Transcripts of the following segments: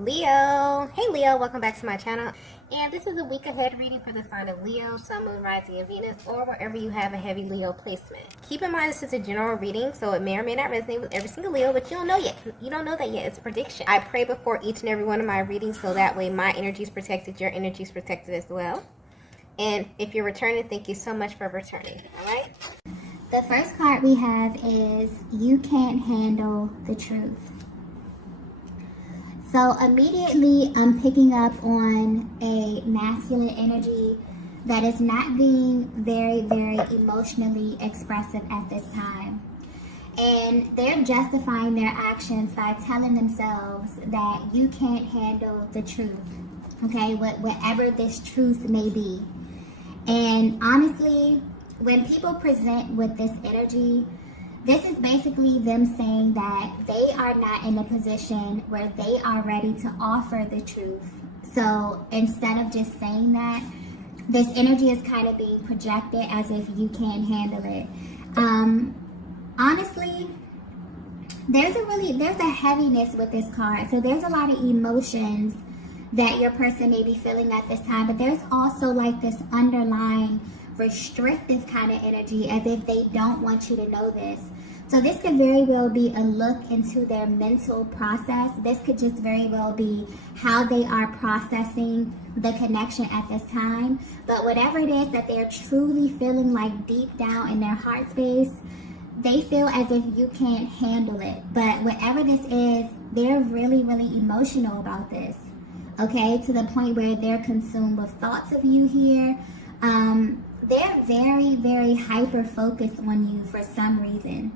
Leo. Hey Leo, welcome back to my channel. And this is a week ahead reading for the sign of Leo, Sun, Moon, Rising, and Venus, or wherever you have a heavy Leo placement. Keep in mind this is a general reading, so it may or may not resonate with every single Leo, but you don't know yet. You don't know that yet. It's a prediction. I pray before each and every one of my readings, so that way my energy is protected, your energy is protected as well. And if you're returning, thank you so much for returning. All right? The first card we have is You Can't Handle the Truth. So immediately I'm picking up on a masculine energy that is not being very emotionally expressive at this time. And they're justifying their actions by telling themselves that you can't handle the truth, okay, whatever this truth may be. And honestly, when people present with this energy, this is basically them saying that they are not in a position where they are ready to offer the truth. So instead of just saying that, this energy is kind of being projected as if you can't handle it. Honestly, there's a heaviness with this card. So there's a lot of emotions that your person may be feeling at this time, but there's also like this underlying restrictive kind of energy as if they don't want you to know this. So this could very well be a look into their mental process. This could just very well be how they are processing the connection at this time. But whatever it is that they're truly feeling like deep down in their heart space, they feel as if you can't handle it. But whatever this is, they're really emotional about this. Okay, to the point where they're consumed with thoughts of you here. They're very hyper focused on you for some reason.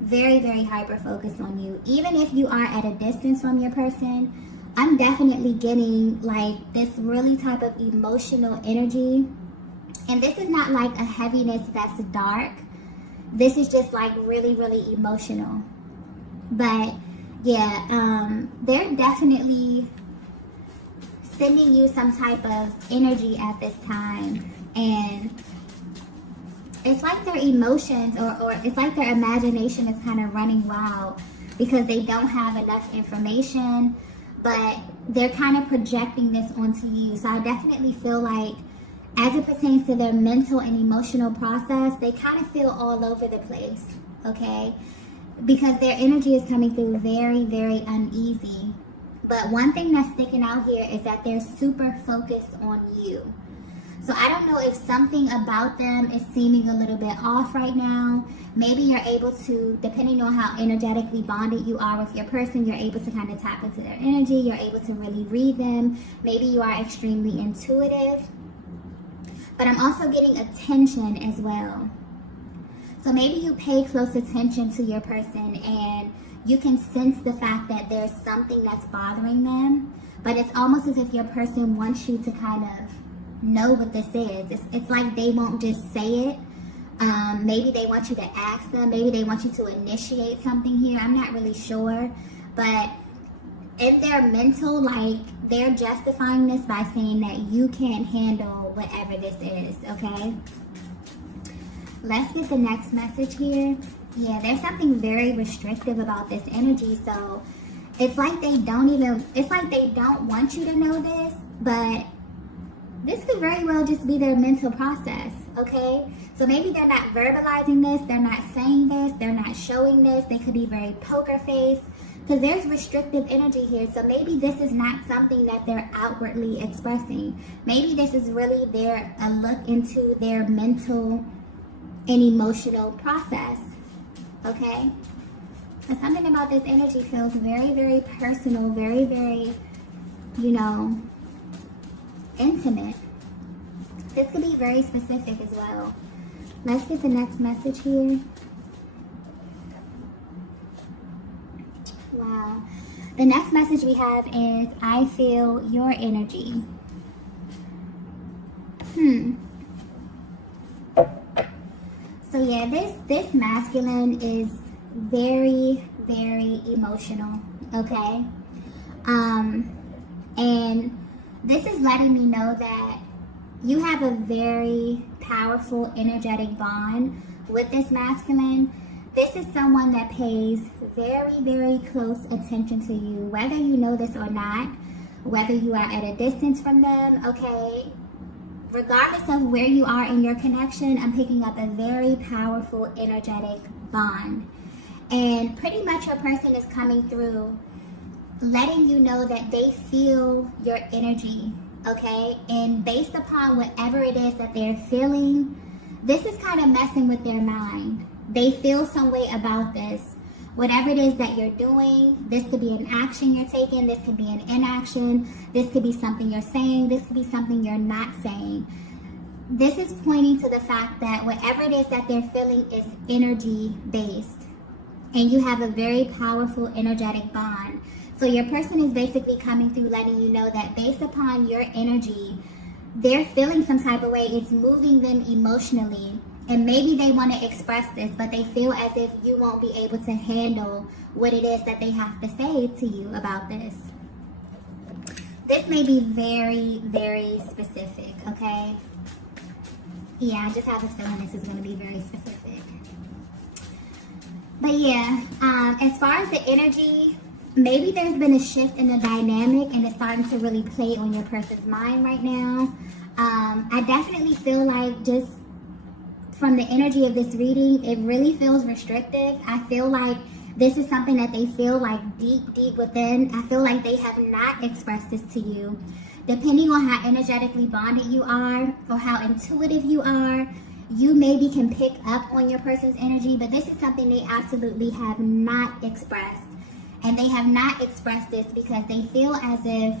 Very hyper focused on you. Even if you are at a distance from your person, I'm definitely getting like this really type of emotional energy. And this is not like a heaviness that's dark. This is just like really emotional. But yeah, they're definitely sending you some type of energy at this time. And it's like their emotions or it's like their imagination is kind of running wild because they don't have enough information, but they're kind of projecting this onto you. So I definitely feel like as it pertains to their mental and emotional process, they kind of feel all over the place, okay? Because their energy is coming through very uneasy. But one thing that's sticking out here is that they're super focused on you. So I don't know if something about them is seeming a little bit off right now. Maybe you're able to, depending on how energetically bonded you are with your person, you're able to kind of tap into their energy. You're able to really read them. Maybe you are extremely intuitive. But I'm also getting attention as well. So maybe you pay close attention to your person and you can sense the fact that there's something that's bothering them. But it's almost as if your person wants you to kind of know what this is. It's like they won't just say it. Maybe they want you to ask them. Maybe they want you to initiate something here. I'm not really sure. But if they're mental, like they're justifying this by saying that you can't handle whatever this is, okay? Let's get the next message here. Yeah, there's something very restrictive about this energy. So it's like they don't want you to know this, but this could very well just be their mental process, okay? So maybe they're not verbalizing this, they're not saying this, they're not showing this. They could be very poker faced because there's restrictive energy here. So maybe this is not something that they're outwardly expressing. Maybe this is really a look into their mental and emotional process, okay? But something about this energy feels very personal, very, intimate. This could be very specific as well. Let's get the next message here. Wow. The next message we have is, I feel your energy. So yeah, this masculine is very emotional, okay? And this is letting me know that you have a very powerful energetic bond with this masculine. This is someone that pays very, very close attention to you, whether you know this or not, whether you are at a distance from them, okay? Regardless of where you are in your connection, I'm picking up a very powerful, energetic bond. And pretty much your person is coming through, letting you know that they feel your energy, okay? And based upon whatever it is that they're feeling, this is kind of messing with their mind. They feel some way about this. Whatever it is that you're doing, this could be an action you're taking, this could be an inaction, this could be something you're saying, this could be something you're not saying. This is pointing to the fact that whatever it is that they're feeling is energy based. And you have a very powerful energetic bond. So your person is basically coming through letting you know that based upon your energy, they're feeling some type of way. It's moving them emotionally. And maybe they want to express this, but they feel as if you won't be able to handle what it is that they have to say to you about this. This may be very, very specific, okay? Yeah, I just have a feeling this is going to be very specific. But yeah, as far as the energy, maybe there's been a shift in the dynamic and it's starting to really play on your person's mind right now. I definitely feel like just from the energy of this reading, it really feels restrictive. I feel like this is something that they feel like deep within. I feel like they have not expressed this to you. Depending on how energetically bonded you are or how intuitive you are, you maybe can pick up on your person's energy, but this is something they absolutely have not expressed. And they have not expressed this because they feel as if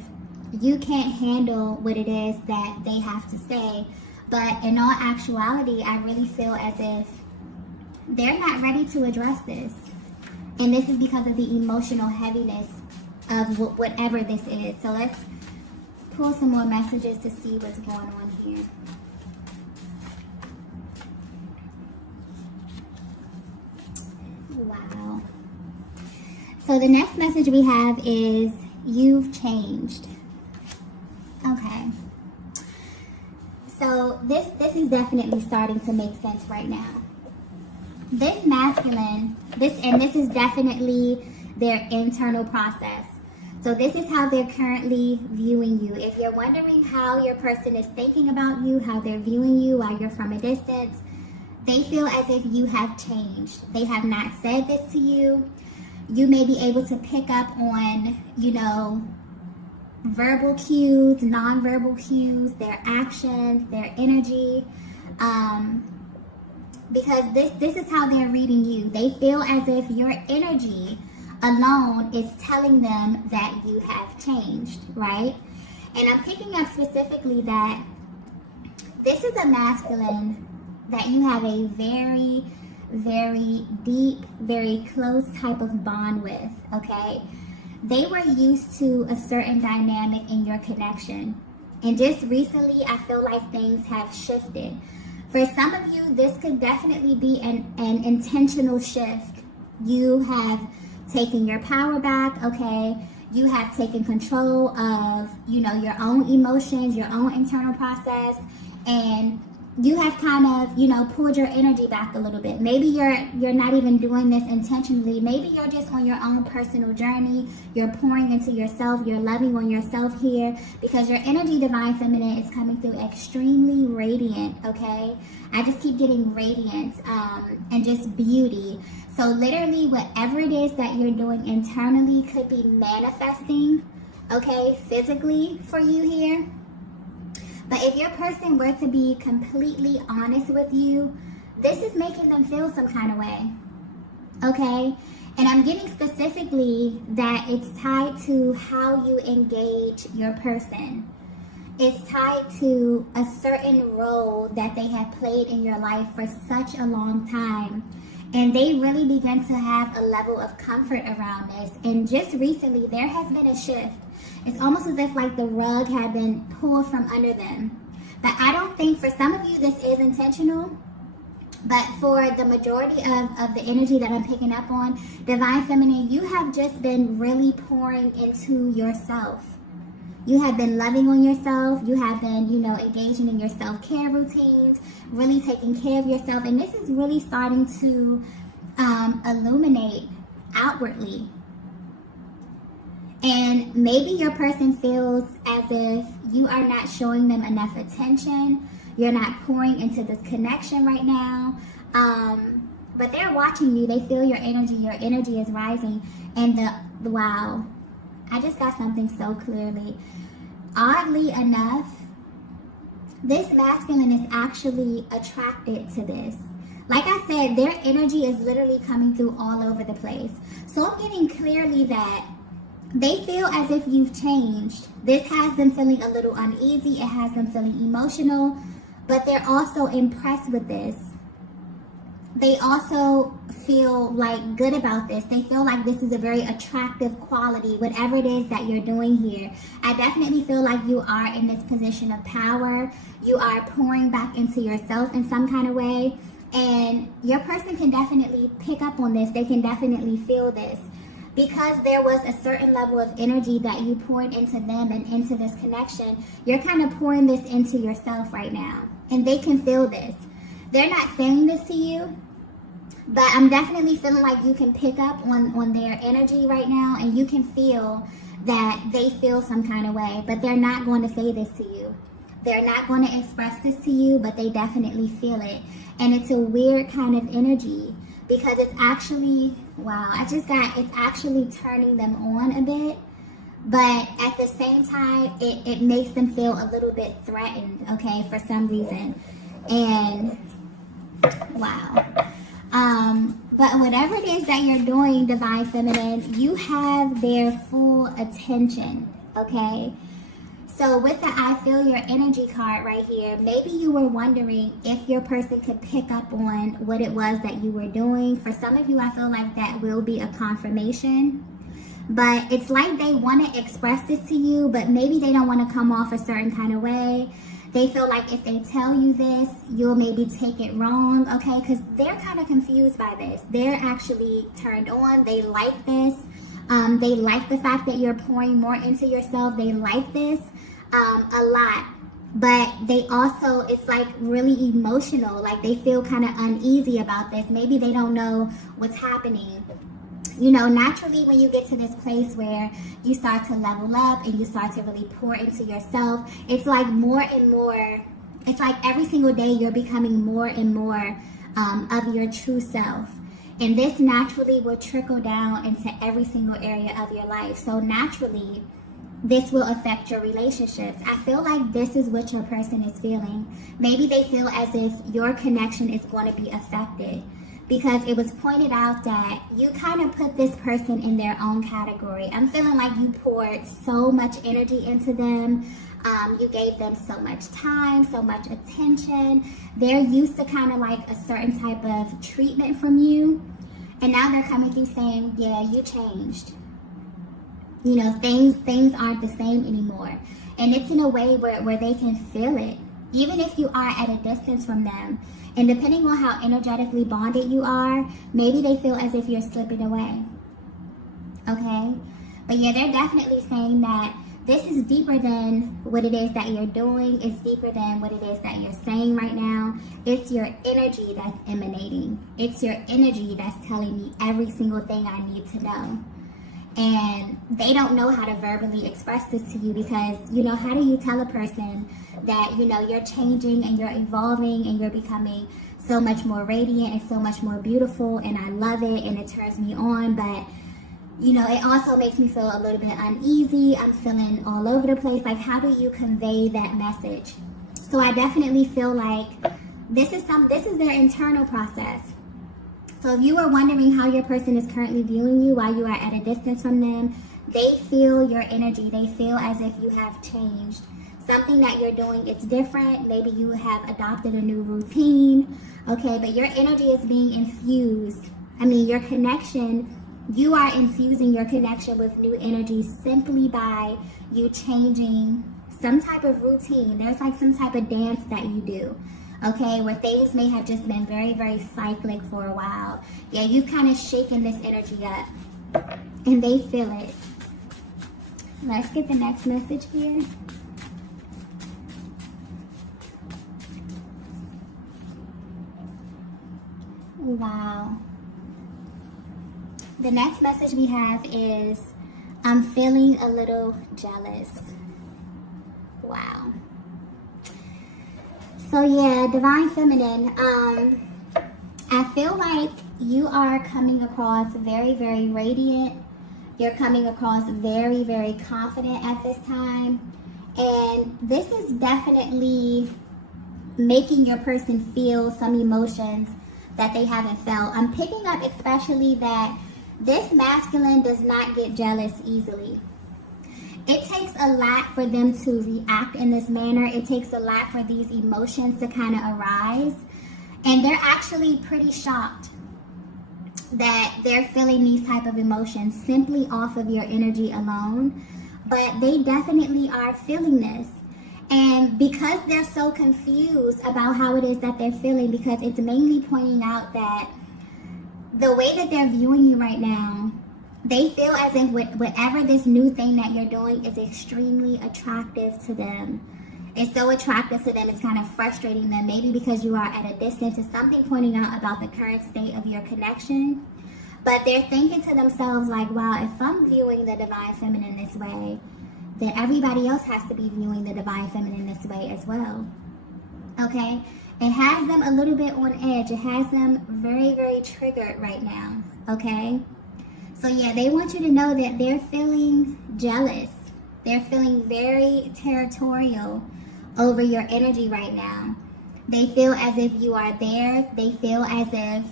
you can't handle what it is that they have to say. But in all actuality, I really feel as if they're not ready to address this. And this is because of the emotional heaviness of whatever this is. So let's pull some more messages to see what's going on here. Wow. So the next message we have is, you've changed. Okay. So this is definitely starting to make sense right now. This masculine, this is definitely their internal process. So this is how they're currently viewing you. If you're wondering how your person is thinking about you, how they're viewing you while you're from a distance, they feel as if you have changed. They have not said this to you. You may be able to pick up on, verbal cues, non-verbal cues, their actions, their energy, because this is how they're reading you. They feel as if your energy alone is telling them that you have changed, right? And I'm picking up specifically that this is a masculine that you have a very, very deep, very close type of bond with, okay? They were used to a certain dynamic in your connection. And just recently, I feel like things have shifted. For some of you, this could definitely be an intentional shift. You have taken your power back, okay? You have taken control of, your own emotions, your own internal process, and you have kind of, pulled your energy back a little bit. Maybe you're not even doing this intentionally. Maybe you're just on your own personal journey. You're pouring into yourself. You're loving on yourself here because your energy, divine feminine, is coming through extremely radiant, okay? I just keep getting radiance and just beauty. So literally whatever it is that you're doing internally could be manifesting, okay, physically for you here. But if your person were to be completely honest with you, this is making them feel some kind of way, okay? And I'm getting specifically that it's tied to how you engage your person. It's tied to a certain role that they have played in your life for such a long time. And they really begin to have a level of comfort around this. And just recently, there has been a shift. It's almost as if like the rug had been pulled from under them. But I don't think, for some of you, this is intentional. But for the majority of the energy that I'm picking up on, divine feminine, you have just been really pouring into yourself. You have been loving on yourself. You have been, engaging in your self-care routines, really taking care of yourself. And this is really starting to illuminate outwardly. And maybe your person feels as if you are not showing them enough attention. You're not pouring into this connection right now. But they're watching you. They feel your energy. Your energy is rising. And wow, I just got something so clearly. Oddly enough, this masculine is actually attracted to this. Like I said, their energy is literally coming through all over the place. So I'm getting clearly that they feel as if you've changed. This has them feeling a little uneasy. It has them feeling emotional. But they're also impressed with this. They also feel like good about this. They feel like this is a very attractive quality, whatever it is that you're doing here. I definitely feel like you are in this position of power. You are pouring back into yourself in some kind of way. And your person can definitely pick up on this. They can definitely feel this. Because there was a certain level of energy that you poured into them and into this connection, you're kind of pouring this into yourself right now. And they can feel this. They're not saying this to you, but I'm definitely feeling like you can pick up on their energy right now, and you can feel that they feel some kind of way, but they're not going to say this to you. They're not going to express this to you, but they definitely feel it. And it's a weird kind of energy because it's actually, wow, it's actually turning them on a bit. But at the same time, it makes them feel a little bit threatened, okay, for some reason. And wow. But whatever it is that you're doing, Divine Feminine, you have their full attention, okay? So with the I Feel Your Energy card right here, maybe you were wondering if your person could pick up on what it was that you were doing. For some of you, I feel like that will be a confirmation. But it's like they want to express this to you, but maybe they don't want to come off a certain kind of way. They feel like if they tell you this, you'll maybe take it wrong, okay? Because they're kind of confused by this. They're actually turned on. They like this. They like the fact that you're pouring more into yourself. They like this a lot. But they also, it's like really emotional. Like they feel kind of uneasy about this. Maybe they don't know what's happening. You know, naturally when you get to this place where you start to level up and you start to really pour into yourself, it's like more and more, it's like every single day you're becoming more and more of your true self. And this naturally will trickle down into every single area of your life. So naturally, this will affect your relationships. I feel like this is what your person is feeling. Maybe they feel as if your connection is going to be affected. Because it was pointed out that you kind of put this person in their own category. I'm feeling like you poured so much energy into them. You gave them so much time, so much attention. They're used to kind of like a certain type of treatment from you. And now they're coming through saying, yeah, you changed. You know, things aren't the same anymore. And it's in a way where they can feel it. Even if you are at a distance from them. And depending on how energetically bonded you are, maybe they feel as if you're slipping away. Okay? But yeah, they're definitely saying that this is deeper than what it is that you're doing. It's deeper than what it is that you're saying right now. It's your energy that's emanating. It's your energy that's telling me every single thing I need to know. And they don't know how to verbally express this to you because, you know, how do you tell a person that, you know, you're changing and you're evolving and you're becoming so much more radiant and so much more beautiful and I love it and it turns me on, but, you know, it also makes me feel a little bit uneasy. I'm feeling all over the place. Like, how do you convey that message? So I definitely feel like this is their internal process. So if you were wondering how your person is currently viewing you while you are at a distance from them, they feel your energy. They feel as if you have changed. Something that you're doing, it's different. Maybe you have adopted a new routine. Okay, but your energy is being infused. I mean, your connection, you are infusing your connection with new energy simply by you changing some type of routine. There's like some type of dance that you do. Okay, where things may have just been very, very cyclic for a while. Yeah, you've kind of shaken this energy up. And they feel it. Let's get the next message here. Wow. The next message we have is, I'm feeling a little jealous. Wow. So yeah, Divine Feminine, I feel like you are coming across very, very radiant. You're coming across very, very confident at this time. And this is definitely making your person feel some emotions that they haven't felt. I'm picking up especially that this masculine does not get jealous easily. It takes a lot for them to react in this manner. It takes a lot for these emotions to kind of arise. And they're actually pretty shocked that they're feeling these type of emotions simply off of your energy alone. But they definitely are feeling this. And because they're so confused about how it is that they're feeling, because it's mainly pointing out that the way that they're viewing you right now, they feel as if whatever this new thing that you're doing is extremely attractive to them. It's so attractive to them, it's kind of frustrating them, maybe because you are at a distance. It's something pointing out about the current state of your connection. But they're thinking to themselves like, wow, if I'm viewing the Divine Feminine this way, then everybody else has to be viewing the Divine Feminine this way as well. Okay? It has them a little bit on edge. It has them very, very triggered right now. Okay? So yeah, they want you to know that they're feeling jealous. They're feeling very territorial over your energy right now. They feel as if you are theirs. They feel as if,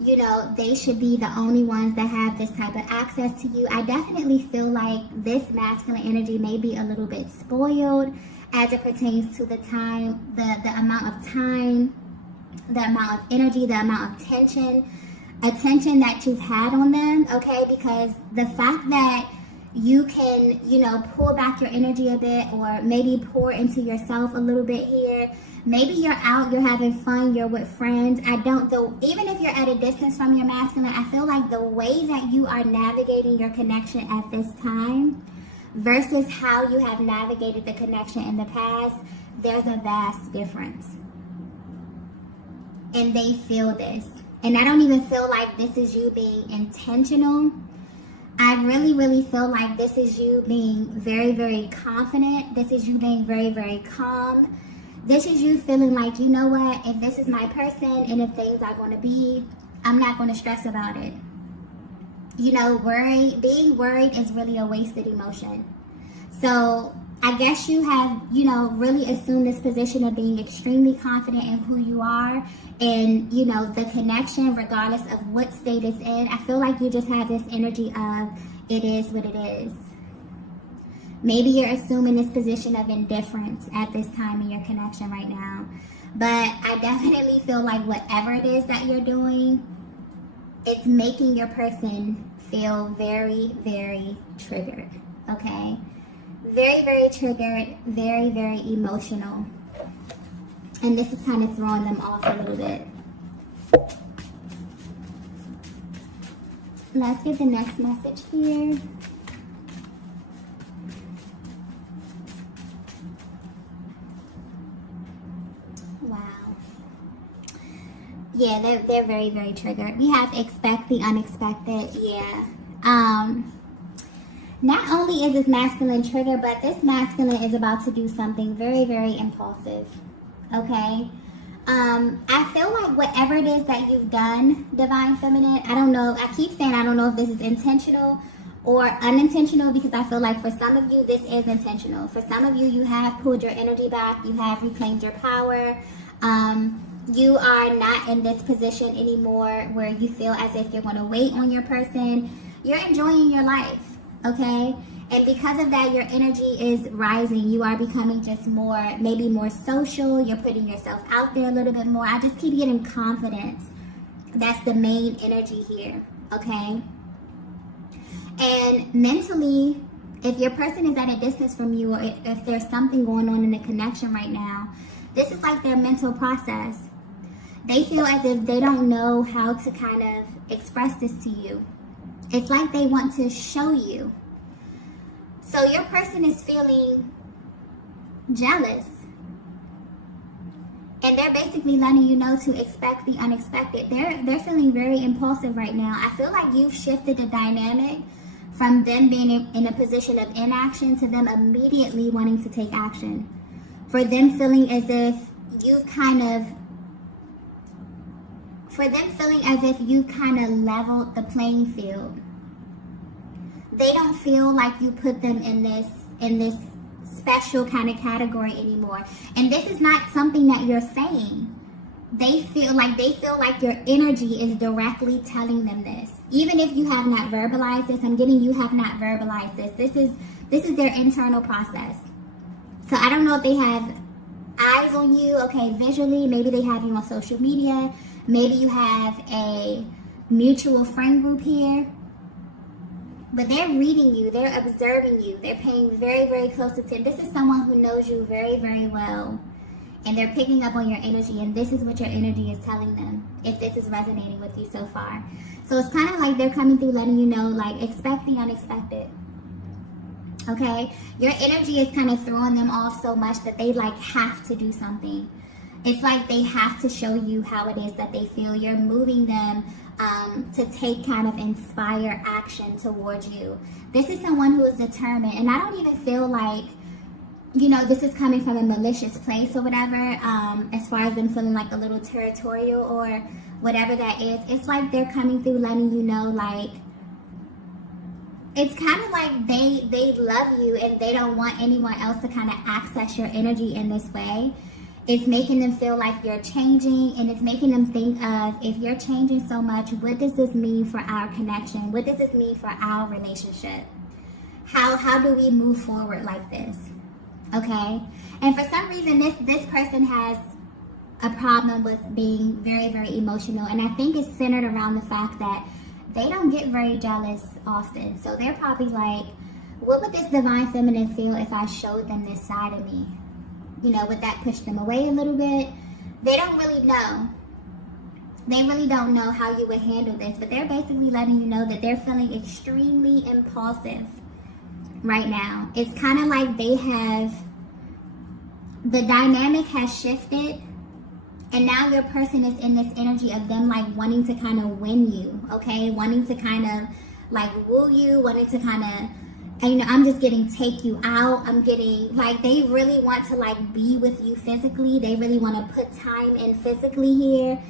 you know, they should be the only ones that have this type of access to you. I definitely feel like this masculine energy may be a little bit spoiled as it pertains to the time, the amount of time, the amount of energy, the amount of attention that you've had on them, okay? Because the fact that you can, you know, pull back your energy a bit, or maybe pour into yourself a little bit here. Maybe you're out, you're having fun, you're with friends. Even if you're at a distance from your masculine, I feel like the way that you are navigating your connection at this time versus how you have navigated the connection in the past, there's a vast difference. And they feel this. And I don't even feel like this is you being intentional. I really, really feel like this is you being very, very confident. This is you being very, very calm. This is you feeling like, you know what, if this is my person and if things are going to be, I'm not going to stress about it. You know, being worried is really a wasted emotion. So I guess you have, you know, really assumed this position of being extremely confident in who you are and, you know, the connection, regardless of what state it's in. I feel like you just have this energy of it is what it is. Maybe you're assuming this position of indifference at this time in your connection right now. But I definitely feel like whatever it is that you're doing, it's making your person feel very, very triggered, okay? Very, very triggered, very, very emotional. And this is kind of throwing them off a little bit. Let's get the next message here. Wow. Yeah, they're very, very triggered. We have expect the unexpected. Yeah. Not only is this masculine trigger, but this masculine is about to do something very, very impulsive. Okay? I feel like whatever it is that you've done, Divine Feminine, I don't know. I keep saying I don't know if this is intentional or unintentional, because I feel like for some of you, this is intentional. For some of you, you have pulled your energy back. You have reclaimed your power. You are not in this position anymore where you feel as if you're going to wait on your person. You're enjoying your life. Okay? And because of that, your energy is rising. You are becoming just more, maybe more social. You're putting yourself out there a little bit more. I just keep getting confidence. That's the main energy here. Okay? And mentally, if your person is at a distance from you, or if there's something going on in the connection right now, this is like their mental process. They feel as if they don't know how to kind of express this to you. It's like they want to show you. So your person is feeling jealous. And they're basically letting you know to expect the unexpected. They're feeling very impulsive right now. I feel like you've shifted the dynamic from them being in a position of inaction to them immediately wanting to take action. For them feeling as if you've kind of leveled the playing field. They don't feel like you put them in this special kind of category anymore. And this is not something that you're saying. They feel like your energy is directly telling them this. Even if you have not verbalized this, I'm getting you have not verbalized this. This is their internal process. So I don't know if they have eyes on you, okay, visually. Maybe they have you on social media. Maybe you have a mutual friend group here. But they're reading you, they're observing you, they're paying very, very close attention. This is someone who knows you very, very well. And they're picking up on your energy, and this is what your energy is telling them, if this is resonating with you so far. So it's kind of like they're coming through letting you know, like, expect the unexpected. Okay? Your energy is kind of throwing them off so much that they, like, have to do something. It's like they have to show you how it is that they feel. You're moving them to take kind of inspire action towards you. This is someone who is determined, and I don't even feel like, you know, this is coming from a malicious place or whatever, as far as them feeling like a little territorial or whatever that is. It's like they're coming through letting you know, like, it's kind of like they love you and they don't want anyone else to kind of access your energy in this way. It's making them feel like you're changing, and it's making them think of, if you're changing so much, what does this mean for our connection? What does this mean for our relationship? How do we move forward like this? Okay? And for some reason, this person has a problem with being very, very emotional, and I think it's centered around the fact that they don't get very jealous often. So they're probably like, what would this divine feminine feel if I showed them this side of me? You know, would that push them away a little bit? They don't really know. They really don't know how you would handle this, but they're basically letting you know that they're feeling extremely impulsive right now. It's kind of like the dynamic has shifted, and now your person is in this energy of them like wanting to kind of win you, okay? Wanting to kind of like woo you, wanting to kind of, and, you know, I'm just getting take you out. I'm getting, like, they really want to, like, be with you physically. They really want to put time in physically here.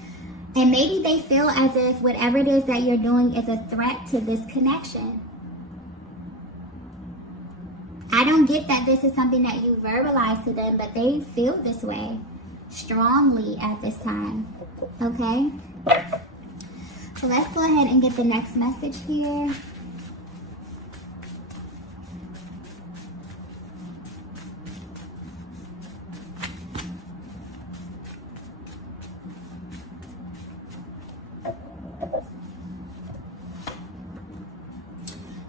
And maybe they feel as if whatever it is that you're doing is a threat to this connection. I don't get that this is something that you verbalize to them, but they feel this way strongly at this time. Okay? So let's go ahead and get the next message here.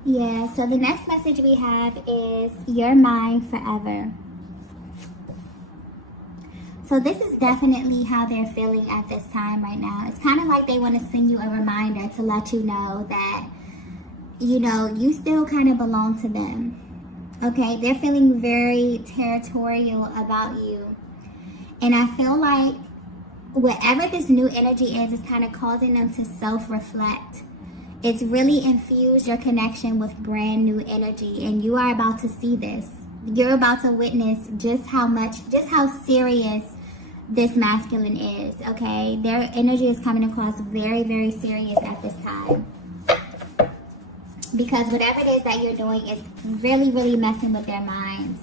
Yeah, so the next message we have is you're mine forever. So this is definitely how they're feeling at this time right now. It's kind of like they want to send you a reminder to let you know that, you know, you still kind of belong to them. Okay, they're feeling very territorial about you. And I feel like whatever this new energy is kind of causing them to self-reflect. It's really infused your connection with brand new energy, and you are about to see this. You're about to witness just how serious this masculine is, okay? Their energy is coming across very, very serious at this time. Because whatever it is that you're doing is really, really messing with their minds,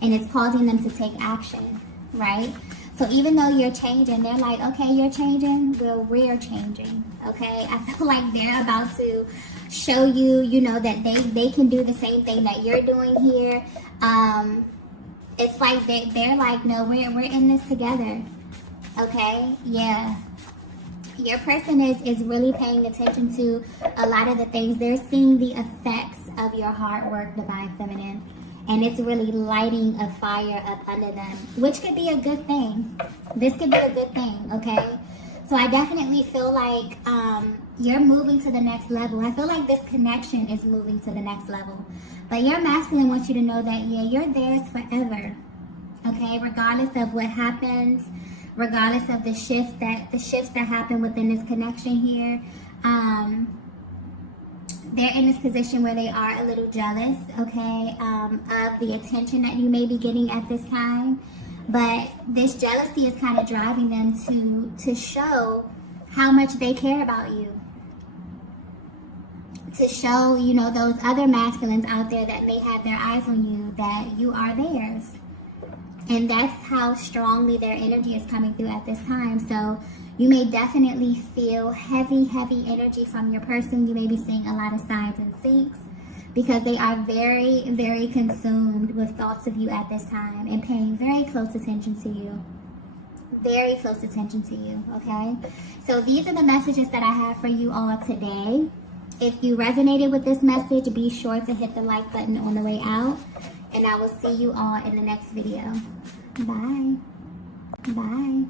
and it's causing them to take action, right? So even though you're changing, they're like, okay, you're changing, well, we're changing, okay? I feel like they're about to show you, you know, that they can do the same thing that you're doing here. It's like they're like, no, we're in this together, okay? Yeah. Your person is really paying attention to a lot of the things. They're seeing the effects of your hard work, Divine Feminine. And it's really lighting a fire up under them, which could be a good thing. This could be a good thing, okay? So I definitely feel like you're moving to the next level. I feel like this connection is moving to the next level. But your masculine wants you to know that, yeah, you're theirs forever, okay? Regardless of what happens, regardless of the shifts that happen within this connection here. They're in this position where they are a little jealous, okay, of the attention that you may be getting at this time. But this jealousy is kind of driving them to show how much they care about you. To show, you know, those other masculines out there that may have their eyes on you, that you are theirs. And that's how strongly their energy is coming through at this time. So you may definitely feel heavy energy from your person. You may be seeing a lot of signs and syncs because they are very, very consumed with thoughts of you at this time and paying very close attention to you. Very close attention to you, okay? So these are the messages that I have for you all today. If you resonated with this message, be sure to hit the like button on the way out. And I will see you all in the next video. Bye. Bye.